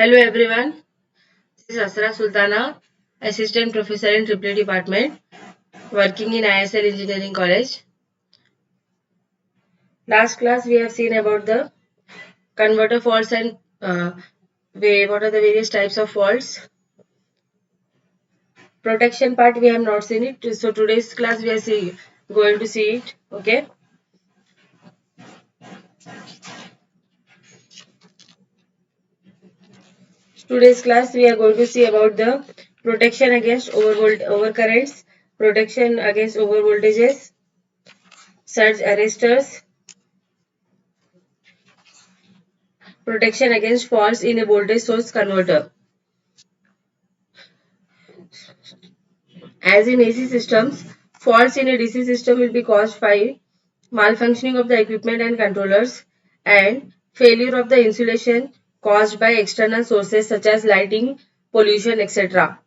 Hello everyone, this is Asra Sultana, Assistant Professor in Triple Department, working in ISL Engineering College. Last class we have seen about the converter faults and what are the various types of faults. Protection part we have not seen it, so today's class we are going to see it. Okay. Today's class we are going to see about the protection against overcurrents, protection against overvoltages, surge arresters, protection against faults in a voltage source converter. As in AC systems, faults in a DC system will be caused by malfunctioning of the equipment and controllers and failure of the insulation caused by external sources such as lighting, pollution, etc.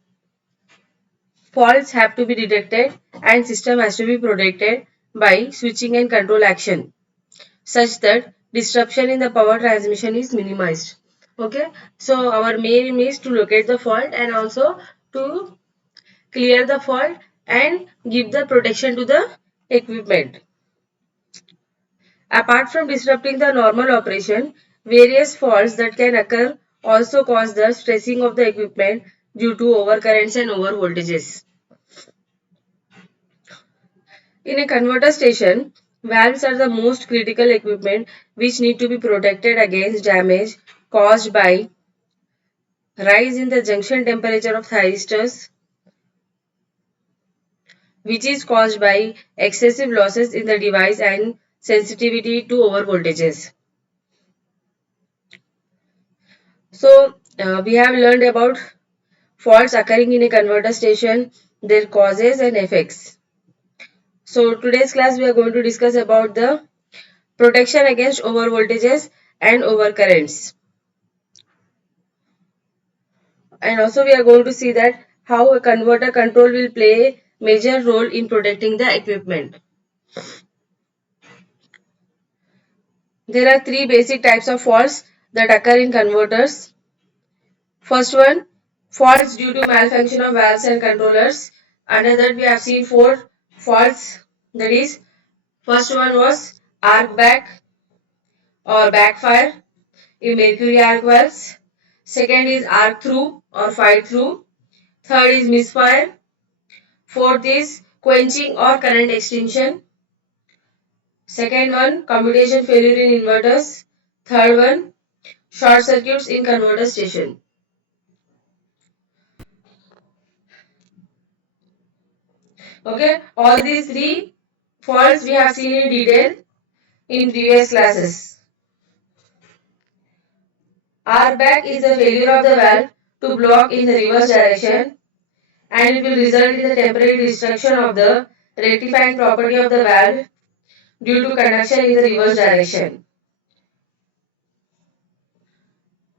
Faults have to be detected and system has to be protected by switching and control action such that disruption in the power transmission is minimized. Okay, so our main aim is to locate the fault and also to clear the fault and give the protection to the equipment. Apart from disrupting the normal operation, various faults that can occur also cause the stressing of the equipment due to overcurrents and overvoltages. In a converter station, valves are the most critical equipment which need to be protected against damage caused by rise in the junction temperature of thyristors, which is caused by excessive losses in the device and sensitivity to overvoltages. So, we have learned about faults occurring in a converter station, their causes and effects. So, today's class we are going to discuss about the protection against overvoltages and overcurrents. And also we are going to see that how a converter control will play a major role in protecting the equipment. There are three basic types of faults that occur in converters. First one, faults due to malfunction of valves and controllers. Under that we have seen four faults. That is, first one was arc back or backfire in mercury arc valves. Second is arc through or fire through. Third is misfire. Fourth is quenching or current extinction. Second one, commutation failure in inverters. Third one, short circuits in converter station. Okay, all these three faults we have seen in detail in previous classes. Arc back is the failure of the valve to block in the reverse direction and it will result in the temporary destruction of the rectifying property of the valve due to conduction in the reverse direction.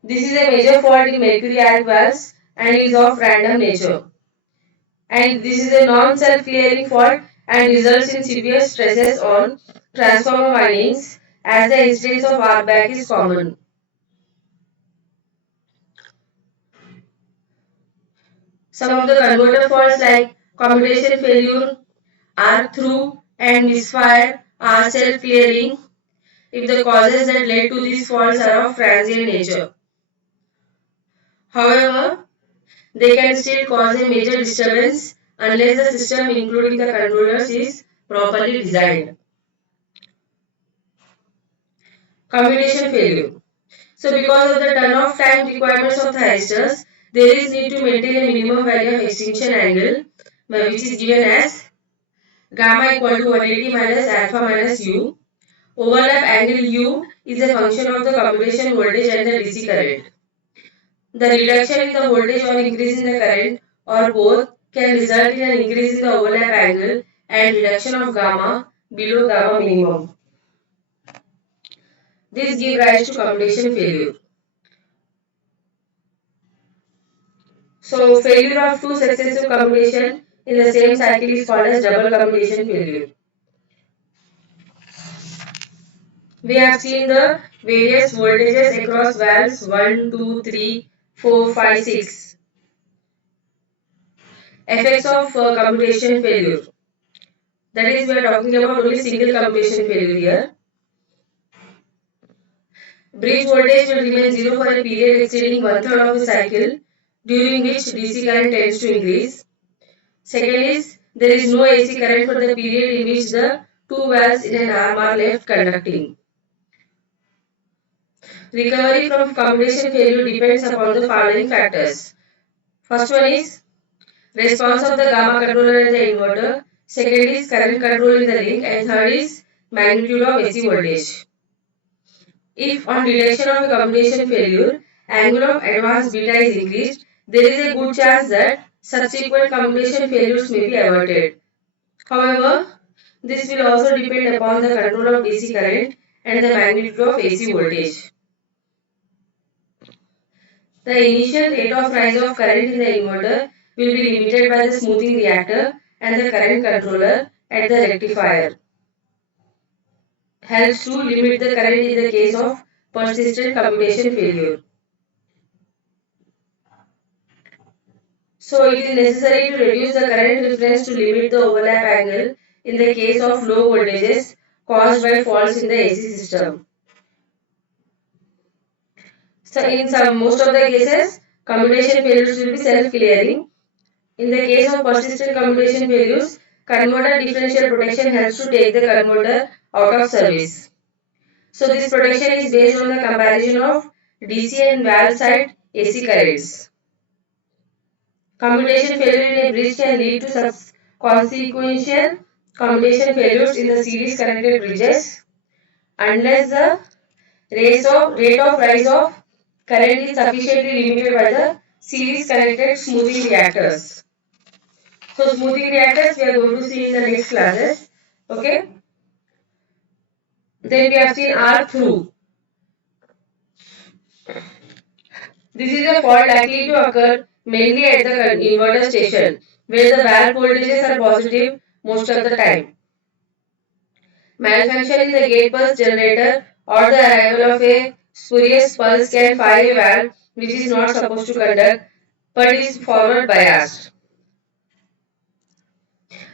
This is a major fault in mercury arc valves and is of random nature. And this is a non-self-clearing fault and results in severe stresses on transformer windings as the incidence of arc back is common. Some of the converter faults like commutation failure, arc through and misfire are self-clearing if the causes that led to these faults are of transient nature. However, they can still cause a major disturbance unless the system including the controllers is properly designed. Commutation failure. So because of the turn-off time requirements of the thyristors, there is need to maintain a minimum value of extinction angle which is given as gamma equal to 180 minus alpha minus u. Overlap angle u is a function of the commutation voltage and the DC current. The reduction in the voltage or increase in the current or both can result in an increase in the overlap angle and reduction of gamma below gamma minimum. This gives rise to commutation failure. So, failure of two successive combination in the same cycle is called as double combination failure. We have seen the various voltages across valves 1, 2, 3, 4, 5, 6. Effects of commutation failure. That is, we are talking about only single commutation failure here. Bridge voltage will remain zero for a period exceeding one-third of the cycle, during which DC current tends to increase. Second is, there is no AC current for the period in which the two valves in an arm are left conducting. Recovery from commutation failure depends upon the following factors. First one is response of the gamma controller and the inverter. Second is current control in the link, and third is magnitude of AC voltage. If on detection of a commutation failure, angle of advance beta is increased, there is a good chance that subsequent commutation failures may be avoided. However, this will also depend upon the control of DC current and the magnitude of AC voltage. The initial rate of rise of current in the inverter will be limited by the smoothing reactor and the current controller at the rectifier. Helps to limit the current in the case of persistent commutation failure. So it is necessary to reduce the current reference to limit the overlap angle in the case of low voltages caused by faults in the AC system. So in most of the cases, commutation failures will be self-clearing. In the case of persistent commutation failures, converter differential protection helps to take the converter out of service. So this protection is based on the comparison of DC and valve side AC currents. Commutation failure in a bridge can lead to consequential commutation failures in the series connected bridges unless the rate of rise of current is sufficiently limited by the series connected smoothing reactors. So smoothing reactors we are going to see in the next classes. Okay. Then we have seen arc through. This is a fault likely to occur mainly at the inverter station where the valve voltages are positive most of the time. Malfunction in the gate pulse generator or the arrival of a spurious pulse can fire a valve which is not supposed to conduct but is forward biased.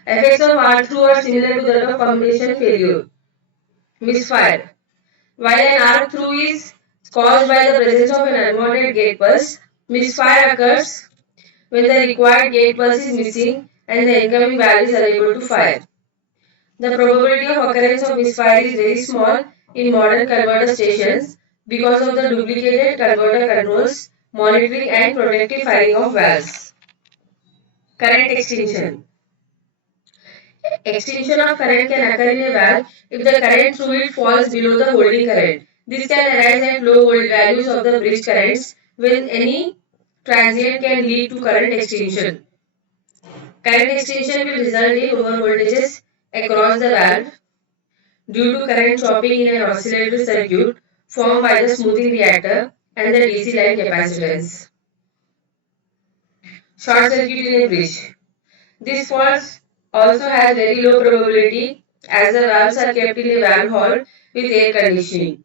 Effects of R-through are similar to that of combination failure. Misfire. While an R-through is caused by the presence of an unwanted gate pulse, misfire occurs when the required gate pulse is missing and the incoming valve is unable to fire. The probability of occurrence of misfire is very small in modern converter stations because of the duplicated converter controls, monitoring and protective firing of valves. Current extinction. Extinction of current can occur in a valve if the current through it falls below the holding current. This can arise at low values of the bridge currents when any transient can lead to current extinction. Current extinction will result in lower voltages across the valve due to current chopping in an oscillatory circuit formed by the smoothing reactor and the DC line capacitance. Short circuit in a bridge. This fault also has very low probability as the valves are kept in a valve hall with air conditioning.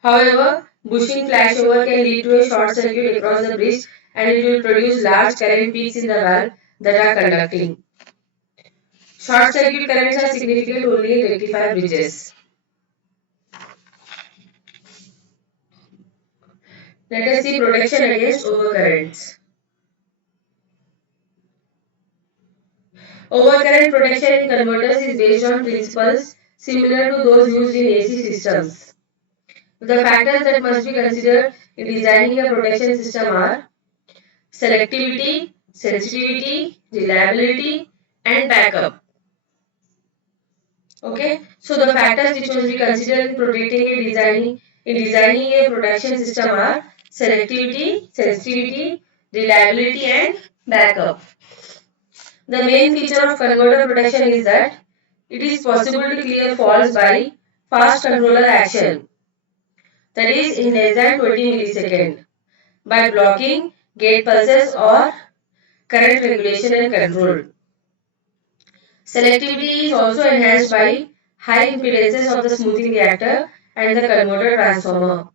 However, bushing flashover can lead to a short circuit across the bridge and it will produce large current peaks in the valve that are conducting. Short circuit currents are significant only in rectifier bridges. Let us see protection against overcurrents. Overcurrent protection in converters is based on principles similar to those used in AC systems. The factors that must be considered in designing a protection system are selectivity, sensitivity, reliability, and backup. Okay, so the factors which must be considered in designing a protection system are selectivity, sensitivity, reliability, and backup. The main feature of converter protection is that it is possible to clear faults by fast controller action, that is in less than 20 milliseconds, by blocking gate pulses or current regulation and control. Selectivity is also enhanced by high impedances of the smoothing reactor and the converter transformer.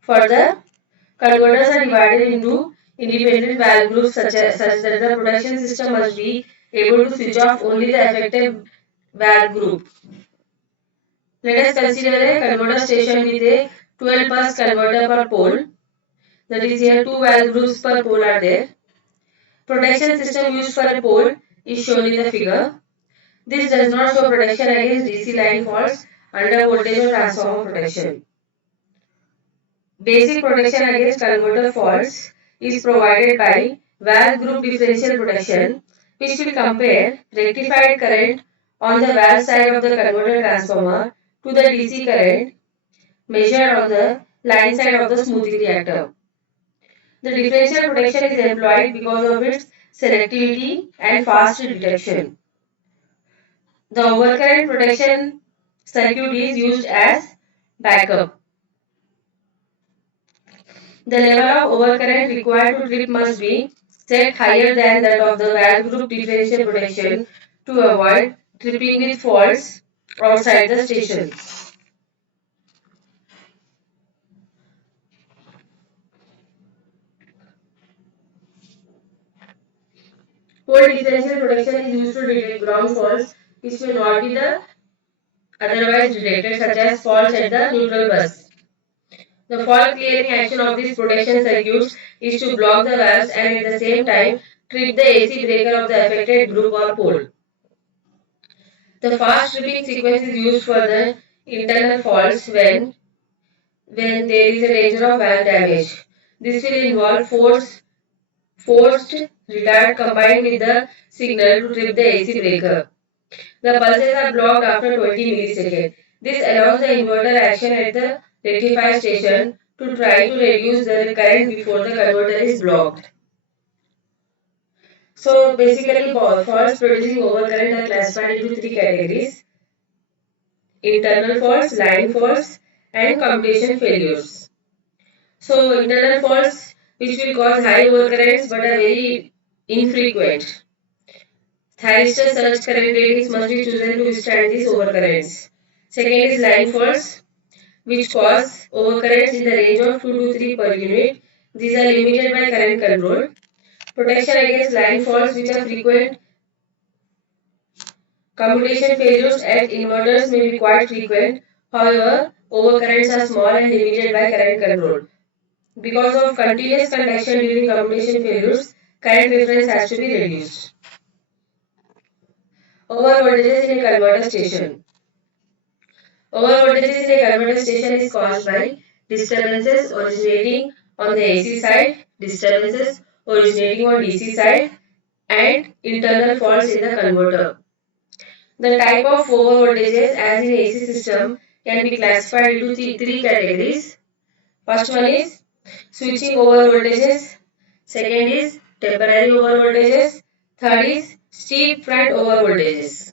Further, Converters are divided into independent valve groups such that the protection system must be able to switch off only the effective valve group. Let us consider a converter station with a 12 pulse converter per pole. That is, here two valve groups per pole are there. Protection system used for a pole is shown in the figure. This does not show protection against DC line faults, under voltage or transformer protection. Basic protection against converter faults is provided by valve group differential protection, which will compare rectified current on the valve side of the converter transformer to the DC current measured on the line side of the smoothing reactor. The differential protection is employed because of its selectivity and fast detection. The overcurrent protection circuit is used as backup. The level of overcurrent required to trip must be set higher than that of the valve group differential protection to avoid tripping with faults outside the station. Pole differential protection is used to detect ground faults which may not be the otherwise detected, such as faults at the neutral bus. The fault clearing action of these protection circuits is to block the valves and at the same time trip the AC breaker of the affected group or pole. The fast tripping sequence is used for the internal faults when there is a danger of valve damage. This will involve forced retard combined with the signal to trip the AC breaker. The pulses are blocked after 20 milliseconds. This allows the inverter action at the rectifier station to try to reduce the current before the converter is blocked. So basically, faults producing overcurrent are classified into three categories: internal faults, line faults, and commutation failures. So internal faults which will cause high overcurrents but are very infrequent. Thyristor surge current ratings must be chosen to withstand these overcurrents. Second is line faults, which cause overcurrents in the range of 2 to 3 per unit. These are limited by current control. Protection against line faults, which are frequent. Commutation failures at inverters may be quite frequent. However, overcurrents are small and limited by current control. Because of continuous conduction during commutation failures, current reference has to be reduced. Overvoltages in a converter station. Overvoltages in a converter station is caused by disturbances originating on the AC side, disturbances originating on DC side, and internal faults in the converter. The type of overvoltages as in AC system can be classified into three categories. First one is switching overvoltages, second is temporary overvoltages, third is steep front overvoltages.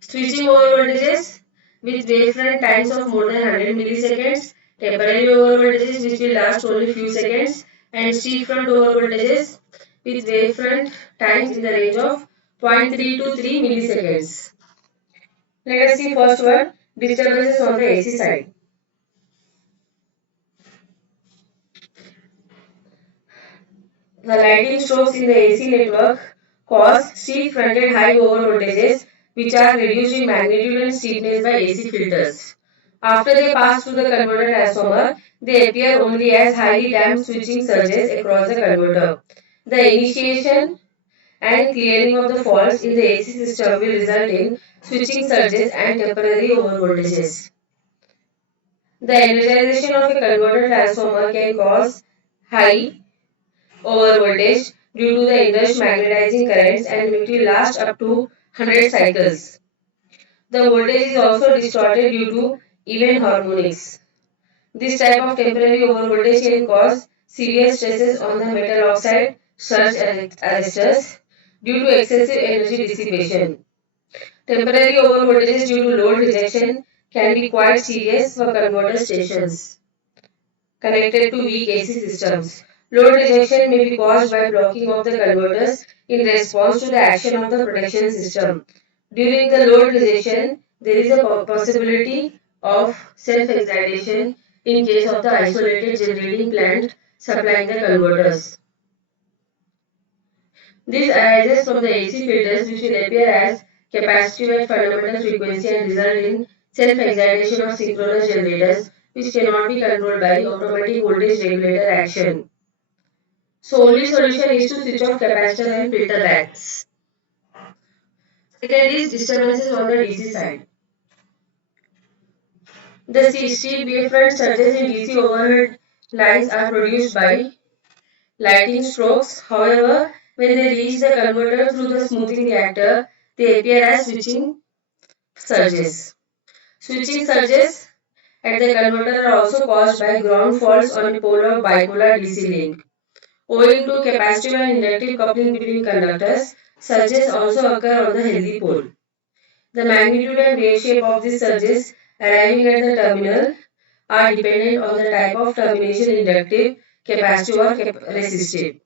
Switching overvoltages with wavefront times of more than 100 milliseconds, temporary overvoltages which will last only few seconds, and steep front overvoltages with wavefront times in the range of 0.3 to 3 milliseconds. Let us see first one, disturbances on the AC side. The lighting strokes in the AC network cause steep-fronted high overvoltages which are reduced in magnitude and steepness by AC filters. After they pass through the converter transformer, they appear only as highly damped switching surges across the converter. The initiation and clearing of the faults in the AC system will result in switching surges and temporary overvoltages. The energization of a converter transformer can cause high overvoltage due to the inrush magnetizing currents and it will last up to 100 cycles. The voltage is also distorted due to even harmonics. This type of temporary overvoltage can cause severe stresses on the metal oxide surge arresters due to excessive energy dissipation. Temporary overvoltages due to load rejection can be quite serious for converter stations connected to weak AC systems. Load rejection may be caused by blocking of the converters in response to the action of the protection system. During the load rejection, there is a possibility of self-excitation in case of the isolated generating plant supplying the converters. This arises from the AC filters which will appear as capacitive at fundamental frequency and result in self-excitation of synchronous generators which cannot be controlled by automatic voltage regulator action. So only solution is to switch off capacitor and filter banks. Second is disturbances on the DC side. The steep wavefront surges in DC overhead lines are produced by lighting strokes. However, when they reach the converter through the smoothing reactor, they appear as switching surges. Switching surges at the converter are also caused by ground faults on a pole of bipolar DC link. Owing to capacitive and inductive coupling between conductors, surges also occur on the healthy pole. The magnitude and wave shape of these surges arriving at the terminal are dependent on the type of termination, inductive, capacitive or resistive.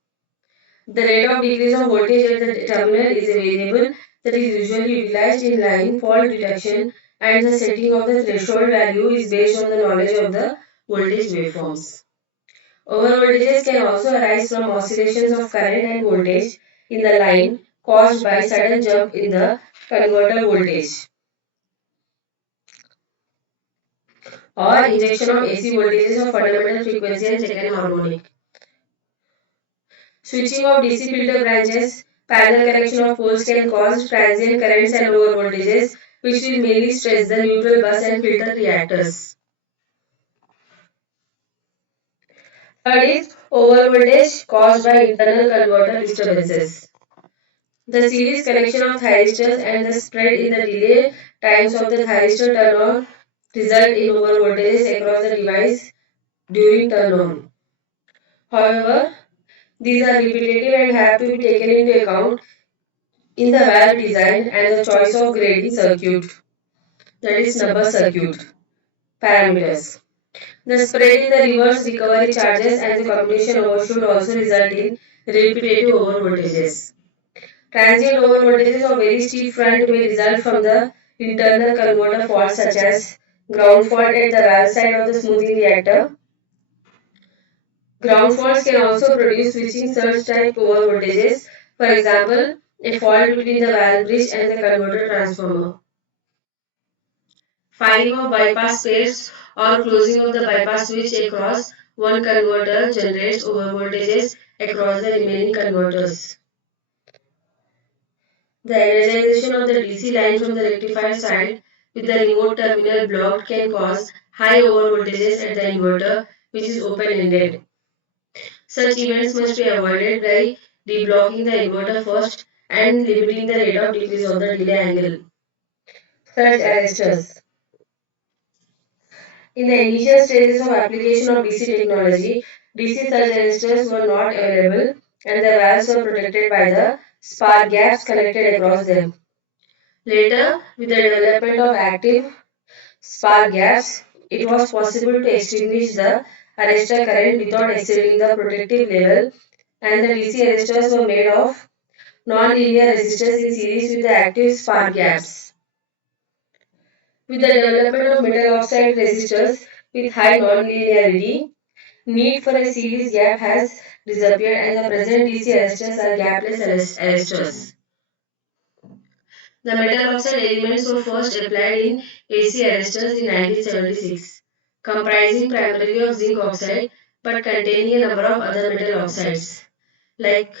The rate of decrease of voltage at the terminal is a variable that is usually utilized in line fault detection, and the setting of the threshold value is based on the knowledge of the voltage waveforms. Overvoltages can also arise from oscillations of current and voltage in the line caused by sudden jump in the converter voltage or injection of AC voltages of fundamental frequency and second harmonic. Switching of DC filter branches, parallel connection of poles can cause transient currents and lower voltages, which will mainly stress the neutral bus and filter reactors. Third is overvoltage caused by internal converter disturbances. The series connection of thyristors and the spread in the delay times of the thyristor turn-on result in overvoltages across the device during turn-on. However, these are repetitive and have to be taken into account in the valve design and the choice of grading circuit, that is number circuit parameters. The spread in the reverse recovery charges and the commutation overshoot also result in repetitive overvoltages. Transient overvoltages of very steep front may result from the internal converter faults such as ground fault at the valve side of the smoothing reactor. Ground faults can also produce switching surge type overvoltages, for example, a fault between the valve bridge and the converter transformer. Firing of bypass pairs or closing of the bypass switch across one converter generates overvoltages across the remaining converters. The energization of the DC line from the rectifier side with the remote terminal blocked can cause high overvoltages at the inverter, which is open-ended. Such events must be avoided by deblocking the inverter first and limiting the rate of decrease of the delay angle. Surge arresters. In the initial stages of application of DC technology, DC surge arresters were not available and the valves were protected by the spark gaps connected across them. Later, with the development of active spark gaps, it was possible to extinguish the arrestor current without exceeding the protective level, and the DC arresters were made of non-linear resistors in series with the active spark gaps. With the development of metal oxide resistors with high non-linearity, need for a series gap has disappeared and the present DC arrestors are gapless arrestors. The metal oxide elements were first applied in AC arrestors in 1976, comprising primarily of zinc oxide but containing a number of other metal oxides like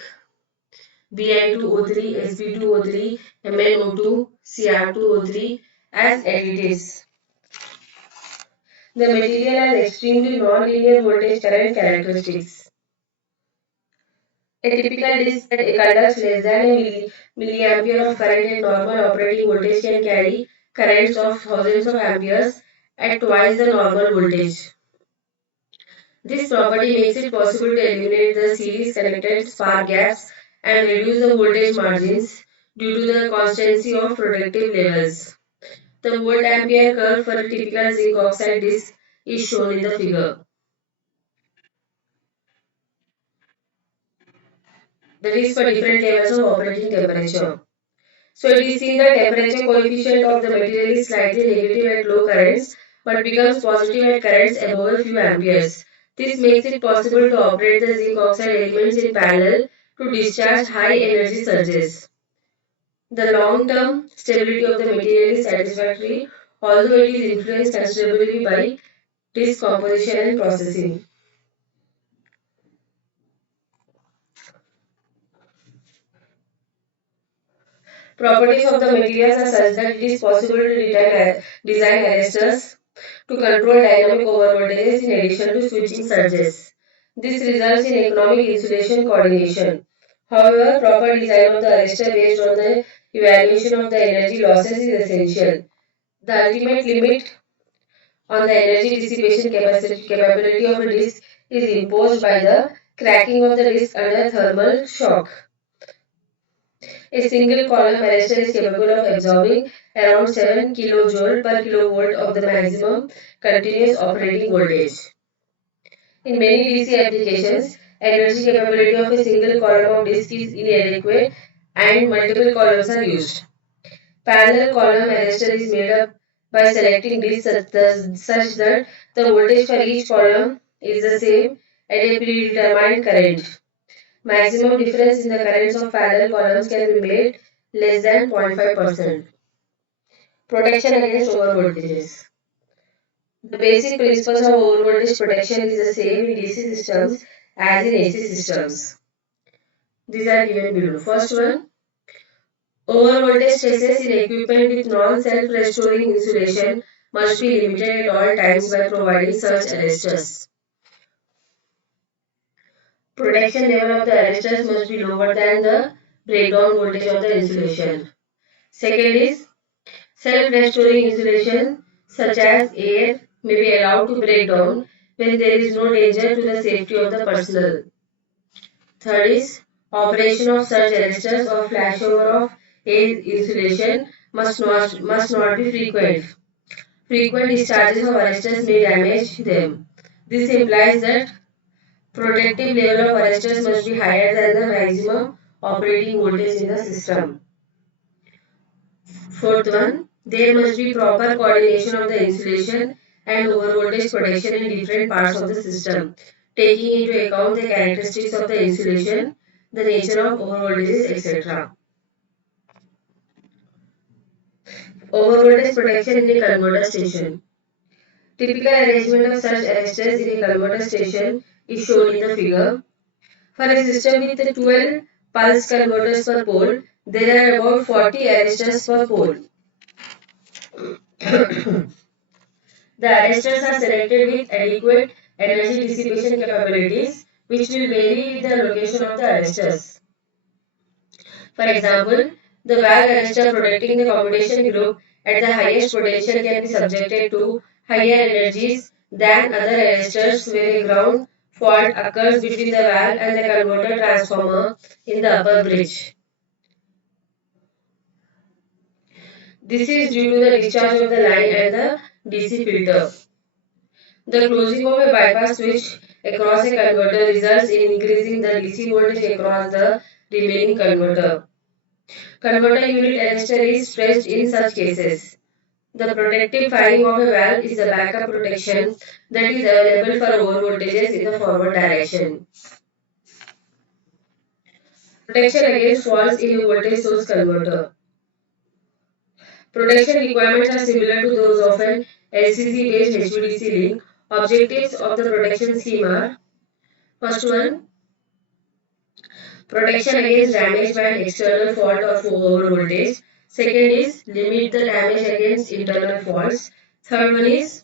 Bi2O3, Sb2O3, MnO2, Cr2O3 as additives. The material has extremely non-linear voltage current characteristics. A typical disk that conducts less than a milliampere of current at normal operating voltage can carry currents of thousands of amperes at twice the normal voltage. This property makes it possible to eliminate the series connected spark gaps and reduce the voltage margins due to the constancy of protective levels. The volt ampere curve for a typical zinc oxide disk is shown in the figure. That is for different levels of operating temperature. So it is seen that temperature coefficient of the material is slightly negative at low currents, but becomes positive at currents above a few amperes. This makes it possible to operate the zinc oxide elements in parallel to discharge high energy surges. The long-term stability of the material is satisfactory, although it is influenced considerably by disk composition and processing. Properties of the materials are such that it is possible to design arresters to control dynamic overvoltages in addition to switching surges. This results in economic insulation coordination. However, proper design of the arrestor based on the evaluation of the energy losses is essential. The ultimate limit on the energy dissipation capability of a disk is imposed by the cracking of the disk under thermal shock. A single column arrestor is capable of absorbing around 7 kJ per kilovolt of the maximum continuous operating voltage. In many DC applications, energy capability of a single column of disk is inadequate and multiple columns are used. Parallel column arrestor is made up by selecting disks such that the voltage for each column is the same at a predetermined current. Maximum difference in the currents of parallel columns can be made less than 0.5%. Protection against overvoltages. The basic principles of overvoltage protection is the same in DC systems as in AC systems. These are given below. First one, overvoltage stresses in equipment with non-self-restoring insulation must be limited at all times by providing such arresters. Protection level of the arresters must be lower than the breakdown voltage of the insulation. Second is self-restoring insulation such as air may be allowed to break down when there is no danger to the safety of the personnel. Third is operation of surge arresters or flashover of air insulation must not be frequent. Frequent discharges of arresters may damage them. This implies that protective level of arresters must be higher than the maximum operating voltage in the system. Fourth one, there must be proper coordination of the insulation and overvoltage protection in different parts of the system, taking into account the characteristics of the insulation, the nature of overvoltages, etc. Overvoltage protection in a converter station. Typical arrangement of such arresters in a converter station is shown in the figure. For a system with 12 pulse converters per pole, there are about 40 arresters per pole. The arresters are selected with adequate energy dissipation capabilities, which will vary with the location of the arresters. For example, the valve arrestor protecting the commutation group at the highest potential can be subjected to higher energies than other arresters where a ground fault occurs between the valve and the converter transformer in the upper bridge. This is due to the discharge of the line and the DC filter. The closing of a bypass switch across a converter results in increasing the DC voltage across the remaining converter. Converter unit arrestor is stretched in such cases. The protective firing of a valve is a backup protection that is available for overvoltages in the forward direction. Protection against faults in a voltage source converter. Protection requirements are similar to those of an LCC-based HVDC link. Objectives of the protection scheme are: first one, protection against damage by an external fault or over voltage. Second is limit the damage against internal faults. Third one is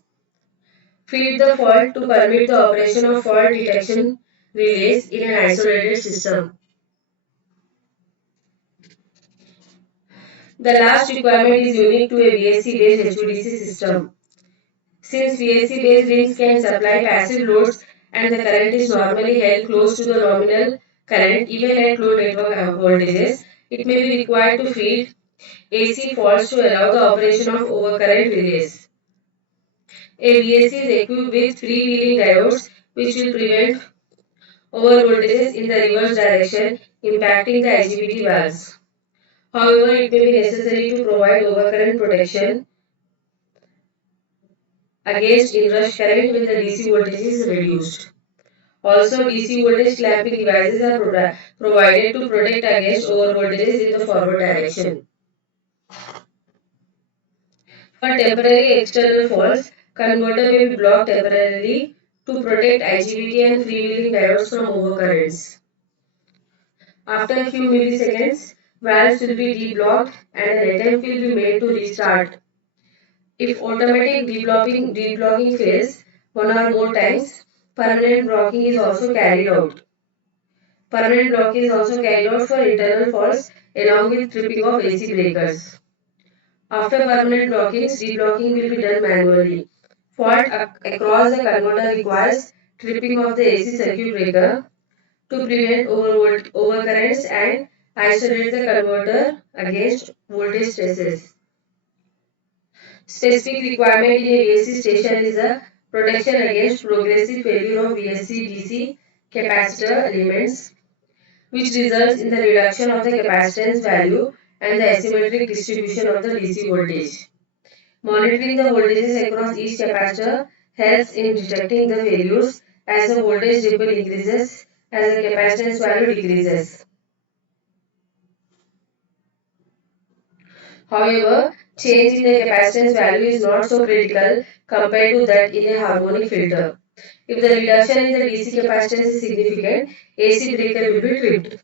feed the fault to permit the operation of fault detection relays in an isolated system. The last requirement is unique to a VSC based HVDC system. Since VSC based links can supply passive loads and the current is normally held close to the nominal current even at low network voltages, it may be required to feed AC faults to allow the operation of overcurrent relays. A VSC is equipped with freewheeling diodes which will prevent overvoltages in the reverse direction impacting the IGBT valves. However, it may be necessary to provide overcurrent protection against inrush current when the DC voltage is reduced. Also, DC voltage clamping devices are provided to protect against overvoltages in the forward direction. For temporary external faults, converter may be blocked temporarily to protect IGBT and freewheeling diodes from overcurrents. After a few milliseconds, valves will be deblocked and an attempt will be made to restart. If automatic deblocking fails one or more times, permanent blocking is also carried out. Permanent blocking is also carried out for internal faults along with tripping of AC breakers. After permanent blockings, deblocking will be done manually. Fault across the converter requires tripping of the AC circuit breaker to prevent overcurrents and isolate the converter against voltage stresses. Specific requirement in a VSC station is a protection against progressive failure of VSC-DC capacitor elements, which results in the reduction of the capacitance value and the asymmetric distribution of the DC voltage. Monitoring the voltages across each capacitor helps in detecting the failures as the voltage ripple increases as the capacitance value decreases. However, change in the capacitance value is not so critical compared to that in a harmonic filter. If the reduction in the DC capacitance is significant, AC breaker will be tripped.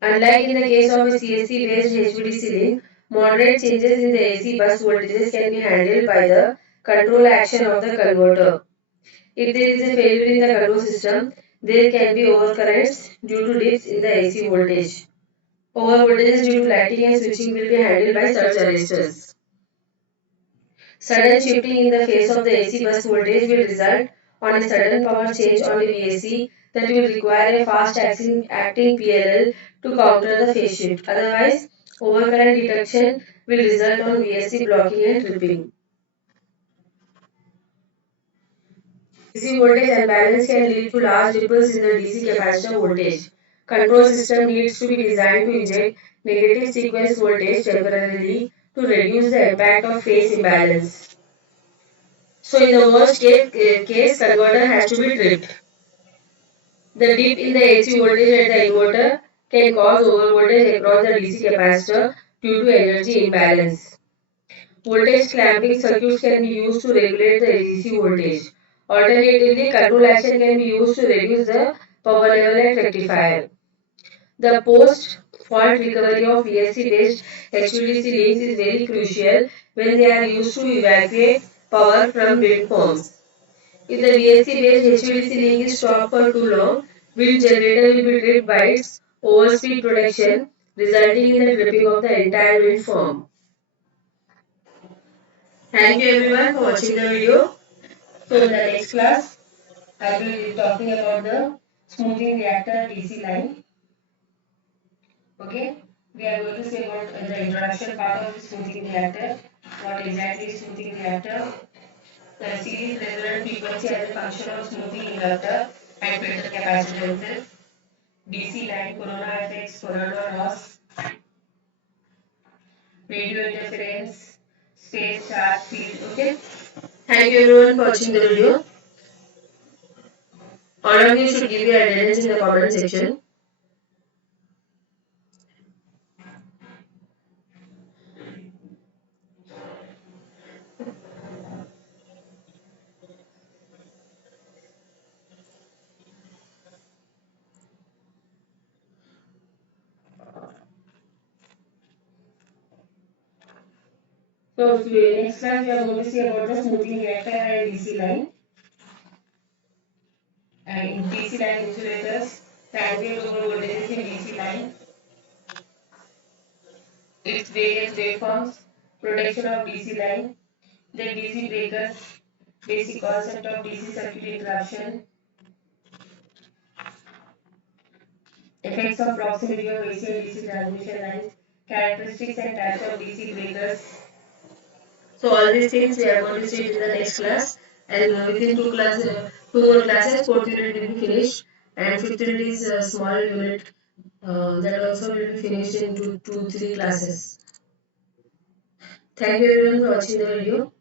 Unlike in the case of a CSC based HVDC link, moderate changes in the AC bus voltages can be handled by the control action of the converter. If there is a failure in the control system, there can be overcurrents due to dips in the AC voltage. Overvoltages due to lighting and switching will be handled by surge arresters. Sudden shifting in the phase of the AC bus voltage will result on a sudden power change on a VSC that will require a fast acting PLL to counter the phase shift. Otherwise, overcurrent detection will result on VSC blocking and tripping. DC voltage imbalance can lead to large ripples in the DC capacitor voltage. Control system needs to be designed to inject negative sequence voltage temporarily to reduce the impact of phase imbalance. So in the worst case converter has to be tripped. The dip in the AC voltage at the inverter can cause overvoltage across the DC capacitor due to energy imbalance. Voltage clamping circuits can be used to regulate the DC voltage. Alternatively, control action can be used to reduce the power level at rectifier. The post-fault recovery of VSC based HVDC links is very crucial when they are used to evacuate power from wind farms. If the VSC based HVDC link is stopped for too long, wind generator will be tripped by its overspeed protection, resulting in the tripping of the entire wind farm. Thank you everyone for watching the video. So in the next class, I will be talking about the smoothing reactor DC line. Okay, we are going to see about the introduction part of the smoothing reactor. What exactly is smoothing reactor? The series resonant frequency as a function of smoothing inductor and filter capacitances. DC line, corona effects, corona loss, radio interference, space charge field. Okay. Thank you everyone for watching the video. All of you should give your attendance in the comment section. So next class we are going to see about the smoothing reactor and DC line. And in DC line insulators, transient over voltages in DC line, its various waveforms, protection of DC line, the DC breakers, basic concept of DC circuit interruption, effects of proximity of AC and DC transmission lines, characteristics and types of DC breakers. So all these things we are going to see it in the next class, and within two more classes, fourth unit will be finished, and fifth unit is a small unit that also will be finished in two, three classes. Thank you everyone for watching the video.